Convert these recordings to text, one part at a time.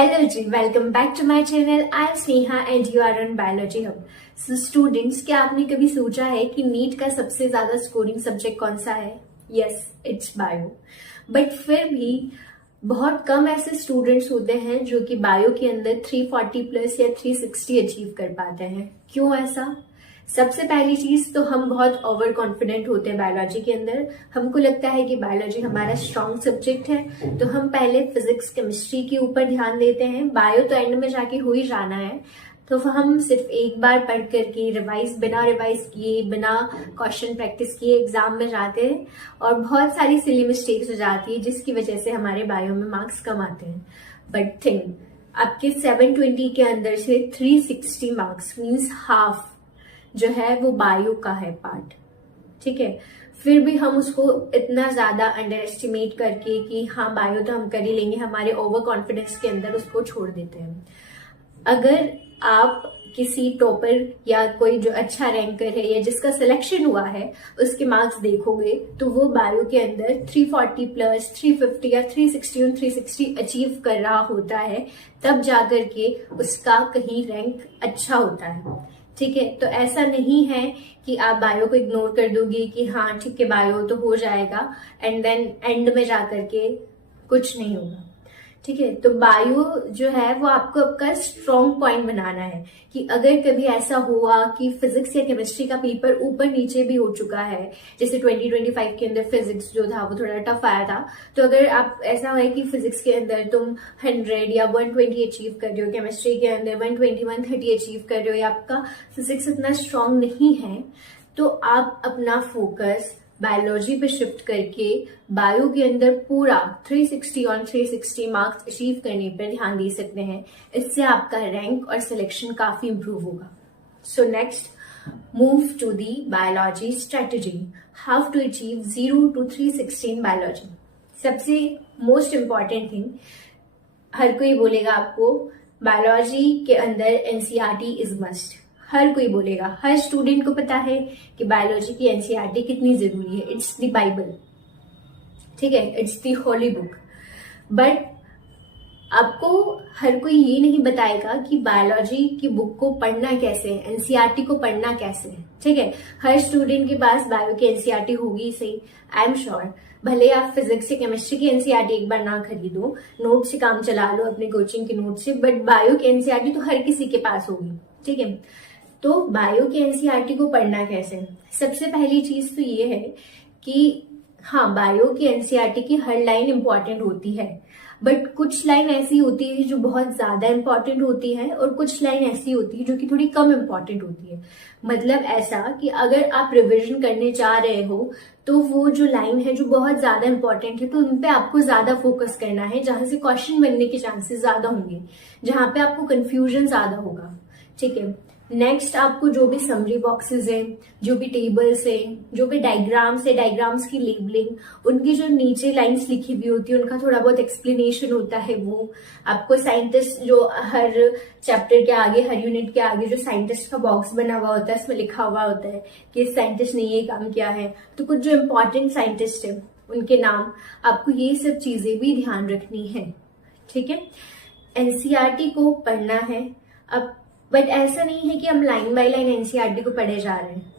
Hello ji, welcome back to my channel. I am Sneha and you are on Biology Hub. So students, क्या आपने कभी सोचा है कि नीट का सबसे ज्यादा स्कोरिंग सब्जेक्ट कौन सा है? Yes, it's bio. बट फिर भी बहुत कम ऐसे स्टूडेंट्स होते हैं जो कि बायो के अंदर 340 प्लस या 360 अचीव कर पाते हैं. क्यों ऐसा? सबसे पहली चीज तो हम बहुत ओवर कॉन्फिडेंट होते हैं बायोलॉजी के अंदर. हमको लगता है कि बायोलॉजी हमारा स्ट्रॉन्ग सब्जेक्ट है, तो हम पहले फिजिक्स केमिस्ट्री के ऊपर ध्यान देते हैं. बायो तो एंड में जाके हो ही जाना है, तो हम सिर्फ एक बार पढ़ करके बिना रिवाइज किए, बिना क्वेश्चन प्रैक्टिस किए एग्जाम में जाते हैं और बहुत सारी सिली मिस्टेक्स हो जाती है जिसकी वजह से हमारे बायो में मार्क्स कम आते हैं. बट थिंक आपके 720 के अंदर से 360 मार्क्स मीन्स हाफ जो है वो बायो का है पार्ट. ठीक है, फिर भी हम उसको इतना ज्यादा अंडर एस्टिमेट करके कि हाँ बायो तो हम कर ही लेंगे, हमारे ओवर कॉन्फिडेंस के अंदर उसको छोड़ देते हैं. अगर आप किसी टॉपर या कोई जो अच्छा रैंकर है या जिसका सिलेक्शन हुआ है उसके मार्क्स देखोगे तो वो बायो के अंदर 340 प्लस 350 या 360 और 360 अचीव कर रहा होता है, तब जाकर के उसका कहीं रैंक अच्छा होता है. ठीक है, तो ऐसा नहीं है कि आप बायो को इग्नोर कर दोगे कि हाँ ठीक है बायो तो हो जाएगा एंड देन एंड में जाकर के कुछ नहीं होगा. ठीक है, तो बायो जो है वो आपको आपका स्ट्रॉन्ग पॉइंट बनाना है कि अगर कभी ऐसा हुआ कि फिजिक्स या केमिस्ट्री का पेपर ऊपर नीचे भी हो चुका है, जैसे 2025 के अंदर फिजिक्स जो था वो थोड़ा टफ आया था, तो अगर आप ऐसा है कि फिजिक्स के अंदर तुम 100 या 120 अचीव कर रहे हो, केमिस्ट्री के अंदर 120 130 अचीव कर रहे हो या आपका फिजिक्स इतना स्ट्रांग नहीं है, तो आप अपना फोकस बायोलॉजी पे शिफ्ट करके बायो के अंदर पूरा 360 ऑन 360 मार्क्स अचीव करने पर ध्यान दे सकते हैं. इससे आपका रैंक और सिलेक्शन काफी इंप्रूव होगा. So next, move to the biology strategy. How to achieve 0 to 360 in biology. सबसे मोस्ट इंपॉर्टेंट थिंग, हर कोई बोलेगा आपको बायोलॉजी के अंदर एनसीईआरटी इज मस्ट. हर कोई बोलेगा, हर स्टूडेंट को पता है कि बायोलॉजी की एनसीईआरटी कितनी जरूरी है. It's the Bible. ठीक है, it's the Holi book. But आपको हर कोई ये नहीं बताएगा कि बायोलॉजी की बुक को पढ़ना कैसे है, एनसीईआरटी को पढ़ना कैसे है. ठीक है, हर स्टूडेंट के पास बायो की एनसीईआरटी होगी सही, आई एम श्योर. भले आप फिजिक्स या केमिस्ट्री की एनसीईआरटी एक बार ना खरीदो, नोट से काम चला लो अपने कोचिंग के नोट से, बट बायो की एनसीईआरटी तो हर किसी के पास होगी. ठीक है, तो बायो की एनसीईआरटी को पढ़ना कैसे. सबसे पहली चीज तो ये है कि हाँ बायो की एनसीईआरटी की हर लाइन इंपॉर्टेंट होती है, बट कुछ लाइन ऐसी होती है जो बहुत ज्यादा इंपॉर्टेंट होती है और कुछ लाइन ऐसी होती है जो कि थोड़ी कम इंपॉर्टेंट होती है. मतलब ऐसा कि अगर आप रिवीजन करने जा रहे हो तो वो जो लाइन है जो बहुत ज्यादा इंपॉर्टेंट है तो उन पे आपको ज्यादा फोकस करना है, जहां से क्वेश्चन बनने के चांसेस ज्यादा होंगे, जहां पे आपको कंफ्यूजन ज्यादा होगा. ठीक है, नेक्स्ट आपको जो भी समरी बॉक्सेस हैं, जो भी टेबल्स हैं, जो भी डायग्राम्स है, डायग्राम्स की लेबलिंग, उनकी जो नीचे लाइंस लिखी हुई होती है उनका थोड़ा बहुत एक्सप्लेनेशन होता है. वो आपको साइंटिस्ट जो हर चैप्टर के आगे, हर यूनिट के आगे जो साइंटिस्ट का बॉक्स बना हुआ होता है उसमें लिखा हुआ होता है कि इस साइंटिस्ट ने ये काम किया है, तो कुछ जो इम्पोर्टेंट साइंटिस्ट है उनके नाम, आपको ये सब चीजें भी ध्यान रखनी है. ठीक है, एनसीईआरटी को पढ़ना है. अब बट ऐसा नहीं है कि हम लाइन बाय लाइन एनसीईआरटी को पढ़े जा रहे हैं.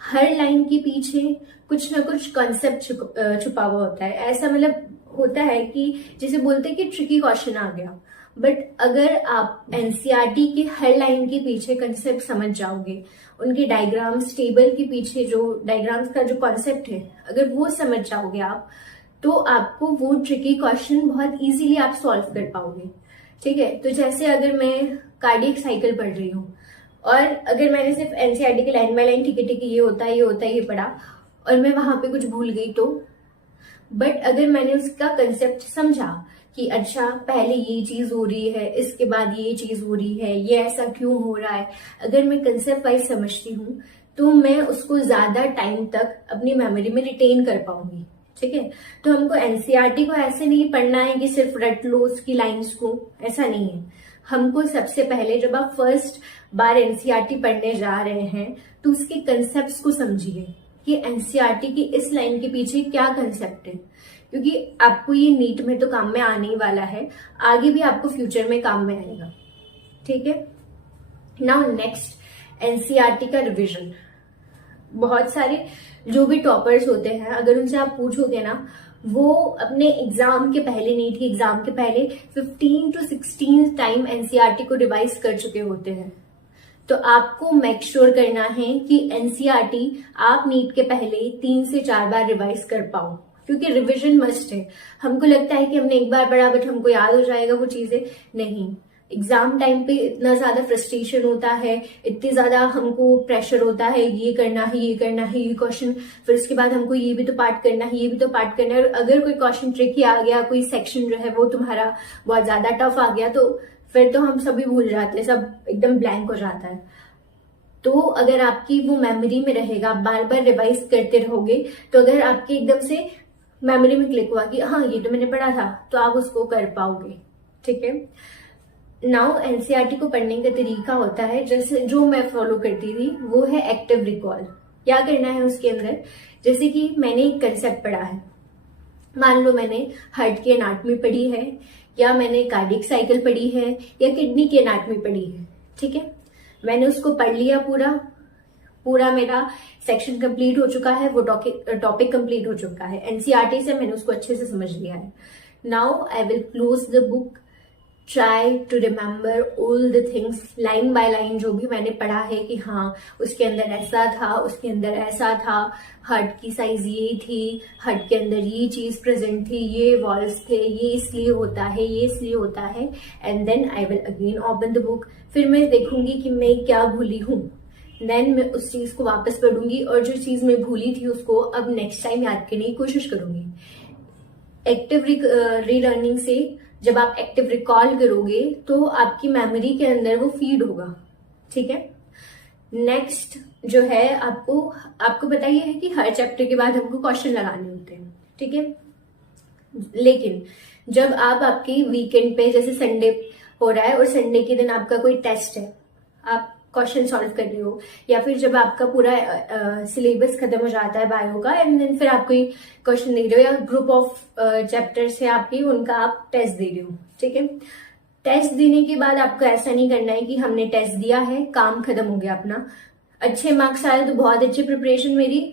हर लाइन के पीछे कुछ ना कुछ कॉन्सेप्ट छुपा हुआ होता है. ऐसा मतलब होता है कि जैसे बोलते हैं कि ट्रिकी क्वेश्चन आ गया, बट अगर आप एनसीईआरटी के हर लाइन के पीछे कंसेप्ट समझ जाओगे, उनके डायग्राम्स, टेबल के पीछे जो डायग्राम्स का जो कॉन्सेप्ट है अगर वो समझ जाओगे आप, तो आपको वो ट्रिकी क्वेश्चन बहुत इजीली आप सॉल्व कर पाओगे. ठीक है, तो जैसे अगर मैं कार्डियक साइकिल पढ़ रही हूँ और अगर मैंने सिर्फ एनसीईआरटी की लाइन बाय लाइन ठीक है ये होता है ये होता है ये पढ़ा और मैं वहां पे कुछ भूल गई तो, बट अगर मैंने उसका कंसेप्ट समझा कि अच्छा पहले ये चीज हो रही है, इसके बाद ये चीज हो रही है, ये ऐसा क्यों हो रहा है, अगर मैं कंसेप्ट वाइज समझती हूँ तो मैं उसको ज्यादा टाइम तक अपनी मेमोरी में रिटेन कर पाऊंगी. ठीक है, तो हमको एनसीईआरटी को ऐसे नहीं पढ़ना है कि सिर्फ रट लो उसकी लाइंस को, ऐसा नहीं है. हमको सबसे पहले जब आप फर्स्ट बार एनसीईआरटी पढ़ने जा रहे हैं तो उसके कंसेप्ट्स को समझिए कि एनसीईआरटी की इस लाइन के पीछे क्या कंसेप्ट है, क्योंकि आपको ये नीट में तो काम में आने ही वाला है, आगे भी आपको फ्यूचर में काम में आएगा। ठीक है, नाउ नेक्स्ट एनसीईआरटी का रिविजन। बहुत सारे जो भी टॉपर्स होते हैं, अगर उनसे आप पूछोगे ना, वो अपने एग्जाम के पहले, नीट के एग्जाम के पहले 15 to 16 टाइम एनसीईआरटी को रिवाइज कर चुके होते हैं। तो आपको मेक श्योर करना है कि एनसीईआरटी आप नीट के पहले 3 से 4 बार रिवाइज कर पाओ, क्योंकि रिविजन मस्ट है। हमको लगता है कि हमने एक बार पढ़ा बट हमको याद हो जाएगा वो चीजें, नहीं। एग्जाम टाइम पे इतना ज्यादा फ्रस्ट्रेशन होता है, इतनी ज्यादा हमको प्रेशर होता है, ये करना है, ये करना है, ये क्वेश्चन, फिर उसके बाद हमको ये भी तो पार्ट करना है, ये भी तो पार्ट करना है। और अगर कोई क्वेश्चन ट्रिकी आ गया, कोई सेक्शन जो है वो तुम्हारा बहुत ज्यादा टफ आ गया, तो फिर तो हम सभी भूल जाते हैं, सब एकदम ब्लैंक हो जाता है। तो अगर आपकी वो मेमोरी में रहेगा, आप बार बार रिवाइज करते रहोगे, तो अगर आपके एकदम से मेमोरी में क्लिक हुआ कि हाँ ये तो मैंने पढ़ा था, तो आप उसको कर पाओगे। ठीक है, नाउ एनसीईआरटी को पढ़ने का तरीका होता है, जैसे जो मैं फॉलो करती थी वो है एक्टिव रिकॉल। क्या करना है उसके अंदर, जैसे कि मैंने एक कंसेप्ट पढ़ा है, मान लो मैंने हार्ट की एनाटमी पढ़ी है, या मैंने कार्डियक साइकिल पढ़ी है, या किडनी की एनाटमी पढ़ी है। ठीक है, मैंने उसको पढ़ लिया, पूरा मेरा सेक्शन कंप्लीट हो चुका है, वो टॉपिक कंप्लीट हो चुका है, एनसीईआरटी से मैंने उसको अच्छे से समझ लिया है। Now I will close the book, try to remember all the things line by line, जो भी मैंने पढ़ा है कि हाँ उसके अंदर ऐसा था, उसके अंदर ऐसा था, हार्ट की साइज ये थी, हार्ट के अंदर ये चीज प्रेजेंट थी, ये वॉल्स थे, ये इसलिए होता है, ये इसलिए होता है। And then I will again open the book, फिर मैं देखूंगी कि मैं क्या भूली हूँ, देन मैं उस चीज को वापस पढ़ूंगी, और जो चीज मैं भूली थी उसको अब नेक्स्ट टाइम याद करने की कोशिश करूंगी। एक्टिव रीलर्निंग से जब आप एक्टिव रिकॉल करोगे तो आपकी मेमोरी के अंदर वो फीड होगा। ठीक है, नेक्स्ट जो है, आपको पता ही है कि हर चैप्टर के बाद हमको क्वेश्चन लगाने होते हैं। ठीक है, लेकिन जब आप आपके वीकेंड पे, जैसे संडे हो रहा है और संडे के दिन आपका कोई टेस्ट है, आप क्वेश्चन सॉल्व कर रहे हो, या फिर जब आपका पूरा सिलेबस खत्म हो जाता है बायो का, एंड देन फिर आप कोई क्वेश्चन दे रहे हो, या ग्रुप ऑफ चैप्टर्स है आपकी, उनका आप टेस्ट दे रहे हो। ठीक है, टेस्ट देने के बाद आपको ऐसा नहीं करना है कि हमने टेस्ट दिया है, काम खत्म हो गया अपना, अच्छे मार्क्स आए तो बहुत अच्छी प्रिपरेशन मेरी,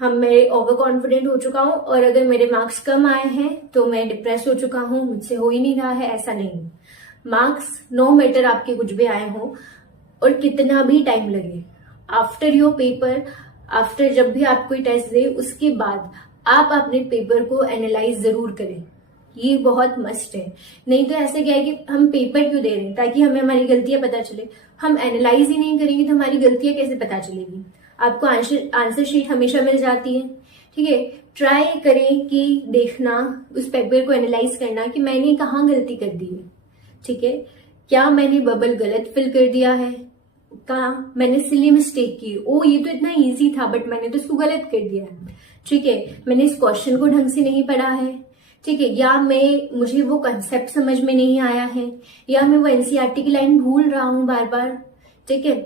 मैं ओवर कॉन्फिडेंट हो चुका हूँ, और अगर मेरे मार्क्स कम आए हैं तो मैं डिप्रेस हो चुका हूँ, मुझसे हो ही नहीं रहा है। ऐसा नहीं, मार्क्स नो मैटर आपके कुछ भी आए हों और कितना भी टाइम लगे, आफ्टर योर पेपर, आफ्टर जब भी आप कोई टेस्ट दे, उसके बाद आप अपने पेपर को एनालाइज जरूर करें, ये बहुत मस्ट है। नहीं तो ऐसे क्या है कि हम पेपर क्यों दे रहे हैं, ताकि हमें हमारी गलतियां पता चले, हम एनालाइज ही नहीं करेंगे तो हमारी गलतियां कैसे पता चलेगी। आपको आंसर शीट हमेशा मिल जाती है। ठीक है, ट्राई करें कि देखना, उस पेपर को एनालाइज करना कि मैंने कहाँ गलती कर दी है। ठीक है, क्या मैंने बबल गलत फिल कर दिया है, कहाँ मैंने सिली मिस्टेक की, ओ ये तो इतना इजी था बट मैंने तो इसको गलत कर दिया है। ठीक है, मैंने इस क्वेश्चन को ढंग से नहीं पढ़ा है। ठीक है, या मुझे वो कंसेप्ट समझ में नहीं आया है, या मैं वो एनसीईआरटी की लाइन भूल रहा हूं बार बार। ठीक है,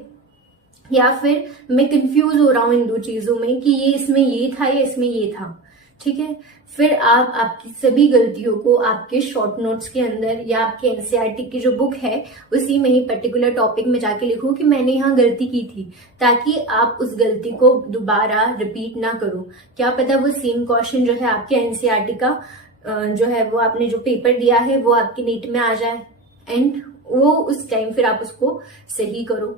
या फिर मैं कंफ्यूज हो रहा हूं इन दो चीजों में कि ये इसमें ये था या इसमें ये था। ठीक है, फिर आप आपकी सभी गलतियों को आपके शॉर्ट नोट्स के अंदर या आपके एनसीईआरटी की जो बुक है उसी में ही पर्टिकुलर टॉपिक में जाके लिखो कि मैंने यहाँ गलती की थी, ताकि आप उस गलती को दोबारा रिपीट ना करो। क्या पता वो सेम क्वेश्चन जो है आपके एनसीईआरटी का जो है वो आपने जो पेपर दिया है वो आपकी नीट में आ जाए, एंड वो उस टाइम फिर आप उसको सही करो।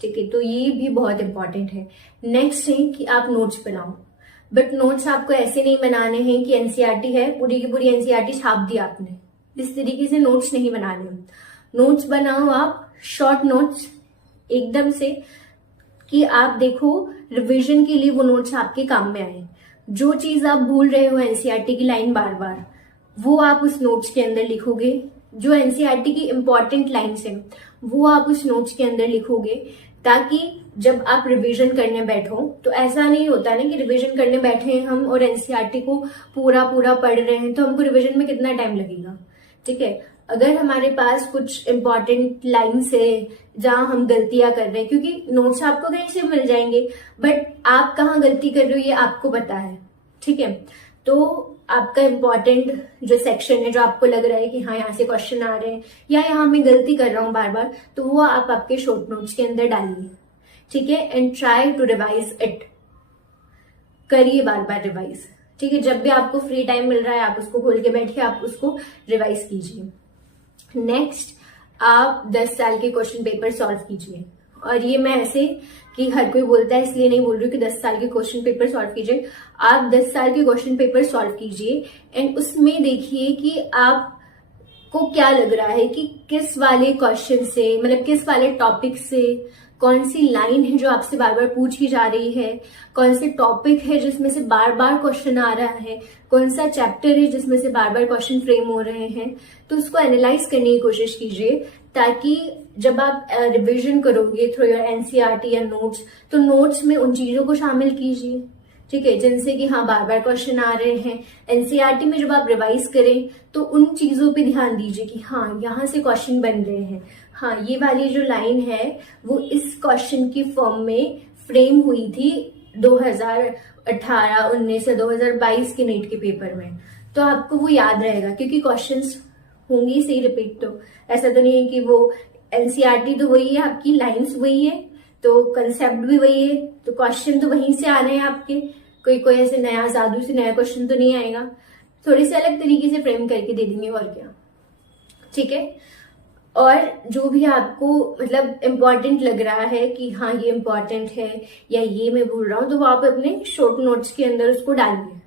ठीक है, तो ये भी बहुत इंपॉर्टेंट है। नेक्स्ट है कि आप नोट्स बनाओ, बट नोट्स आपको ऐसे नहीं बनाने हैं कि एनसीईआरटी है, पूरी की पूरी एनसीईआरटी छाप दी आपने, इस तरीके से नोट्स नहीं बनाने। नोट्स बनाओ आप शॉर्ट नोट्स एकदम से, कि आप देखो रिवीजन के लिए वो नोट्स आपके काम में आए। जो चीज आप भूल रहे हो एनसीईआरटी की लाइन बार बार, वो आप उस नोट्स के अंदर लिखोगे। जो एनसीईआरटी की इंपॉर्टेंट लाइन्स हैं वो आप उस नोट्स के अंदर लिखोगे, ताकि जब आप रिवीजन करने बैठो तो ऐसा नहीं होता ना कि रिवीजन करने बैठे हैं हम और एनसीईआरटी को पूरा पूरा पढ़ रहे हैं तो हमको रिवीजन में कितना टाइम लगेगा। ठीक है, अगर हमारे पास कुछ इंपॉर्टेंट लाइन्स है जहां हम गलतियां कर रहे हैं, क्योंकि नोट्स आपको कहीं से मिल जाएंगे बट आप कहाँ गलती कर रहे हो ये आपको पता है। ठीक है, तो आपका इम्पोर्टेंट जो सेक्शन है, जो आपको लग रहा है कि हाँ यहाँ से क्वेश्चन आ रहे हैं या यहाँ मैं गलती कर रहा हूँ बार बार, तो वो आप आपके शॉर्ट नोट्स के अंदर डालिए, ठीक है। And try to revise it, करिए बार बार रिवाइज, ठीक है। जब भी आपको फ्री टाइम मिल रहा है आप उसको खोल के बैठिए, आप उसको रिवाइज कीजिए। नेक्स्ट, आप 10 साल के क्वेश्चन पेपर सॉल्व कीजिए। और ये मैं ऐसे कि हर कोई बोलता है इसलिए नहीं बोल रही हूँ कि 10 साल के क्वेश्चन पेपर सॉल्व कीजिए। आप 10 साल के क्वेश्चन पेपर सॉल्व कीजिए एंड उसमें देखिए कि आपको क्या लग रहा है कि किस वाले क्वेश्चन से, मतलब किस वाले टॉपिक से, कौन सी लाइन है जो आपसे बार बार पूछी जा रही है, कौन से टॉपिक है जिसमें से बार बार क्वेश्चन आ रहा है, कौन सा चैप्टर है जिसमें से बार बार क्वेश्चन फ्रेम हो रहे हैं। तो उसको एनालाइज करने की कोशिश कीजिए, ताकि जब आप रिवीजन करोगे थ्रू योर एनसीईआरटी या नोट्स, तो नोट्स में उन चीजों को शामिल कीजिए, ठीक है, जिनसे कि हाँ बार बार क्वेश्चन आ रहे हैं। एनसीईआरटी में जब आप रिवाइज करें तो उन चीजों पे ध्यान दीजिए कि हाँ यहाँ से क्वेश्चन बन रहे हैं, हाँ ये वाली जो लाइन है वो इस क्वेश्चन की फॉर्म में फ्रेम हुई थी 2018, 19 या 2022 के नीट के पेपर में। तो आपको वो याद रहेगा, क्योंकि क्वेश्चंस होंगे सही रिपीट। तो ऐसा तो नहीं है कि वो एनसीईआरटी तो वही है, आपकी लाइंस वही है, तो कंसेप्ट भी वही है, तो क्वेश्चन तो वहीं से आ रहे हैं आपके। कोई ऐसे नया जादू से नया क्वेश्चन तो नहीं आएगा, थोड़ी सी अलग तरीके से फ्रेम करके दे देंगे और क्या, ठीक है। और जो भी आपको मतलब इम्पोर्टेंट लग रहा है कि हाँ ये इम्पोर्टेंट है या ये मैं भूल रहा हूं, तो वो आप अपने शॉर्ट नोट्स के अंदर उसको डालिए।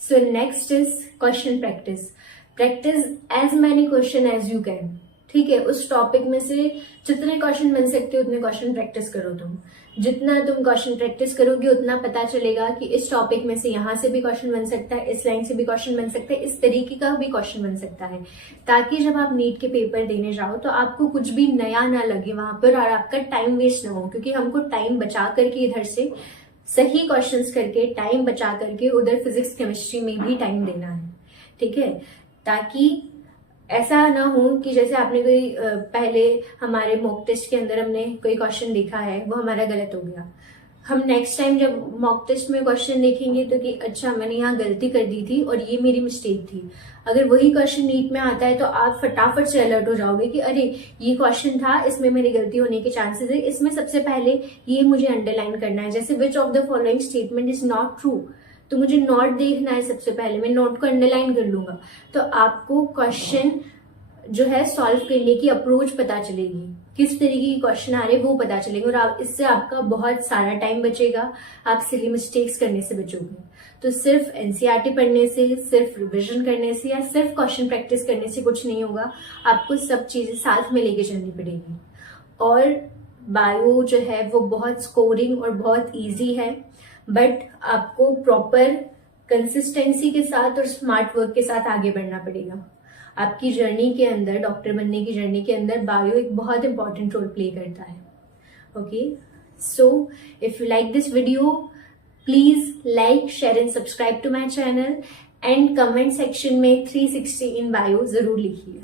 So next is question practice. Practice as many question as you can, ठीक है। उस टॉपिक में से जितने क्वेश्चन बन सकते हो उतने क्वेश्चन प्रैक्टिस करो तुम। जितना तुम क्वेश्चन प्रैक्टिस करोगे उतना पता चलेगा कि इस टॉपिक में से यहाँ से भी क्वेश्चन बन सकता है, इस लाइन से भी क्वेश्चन बन सकता है, इस तरीके का भी क्वेश्चन बन सकता है, ताकि जब आप नीट के पेपर देने जाओ तो आपको कुछ भी नया ना लगे वहां पर और आपका टाइम वेस्ट ना हो। क्योंकि हमको टाइम बचा करके इधर से सही क्वेश्चंस करके, टाइम बचा करके उधर फिजिक्स केमिस्ट्री में भी टाइम देना है, ठीक है। ताकि ऐसा ना हो कि जैसे आपने कोई पहले हमारे मॉक टेस्ट के अंदर हमने कोई क्वेश्चन देखा है वो हमारा गलत हो गया, हम नेक्स्ट टाइम जब मॉक टेस्ट में क्वेश्चन देखेंगे तो कि अच्छा मैंने यहाँ गलती कर दी थी और ये मेरी मिस्टेक थी। अगर वही क्वेश्चन नीट में आता है तो आप फटाफट से अलर्ट हो जाओगे कि अरे ये क्वेश्चन था, इसमें मेरी गलती होने के चांसेस है, इसमें सबसे पहले ये मुझे अंडरलाइन करना है। जैसे which of the following statement is not true, तो मुझे नॉट देखना है सबसे पहले, मैं नोट को अंडरलाइन कर लूंगा। तो आपको क्वेश्चन जो है सॉल्व करने की अप्रोच पता चलेगी, किस तरीके की क्वेश्चन आ रहे हैं वो पता चलेंगे, और इससे आपका बहुत सारा टाइम बचेगा, आप सिली मिस्टेक्स करने से बचोगे। तो सिर्फ एनसीईआरटी पढ़ने से, सिर्फ रिविजन करने से या सिर्फ क्वेश्चन प्रैक्टिस करने से कुछ नहीं होगा, आपको सब चीजें साथ में लेके चलनी पड़ेगी। और बायो जो है वो बहुत स्कोरिंग और बहुत ईजी है, बट आपको प्रॉपर कंसिस्टेंसी के साथ और स्मार्ट वर्क के साथ आगे बढ़ना पड़ेगा। आपकी जर्नी के अंदर, डॉक्टर बनने की जर्नी के अंदर बायो एक बहुत इंपॉर्टेंट रोल प्ले करता है। Okay, so if you like this video please like, share and subscribe to my channel and comment section में 360 इन बायो जरूर लिखिए।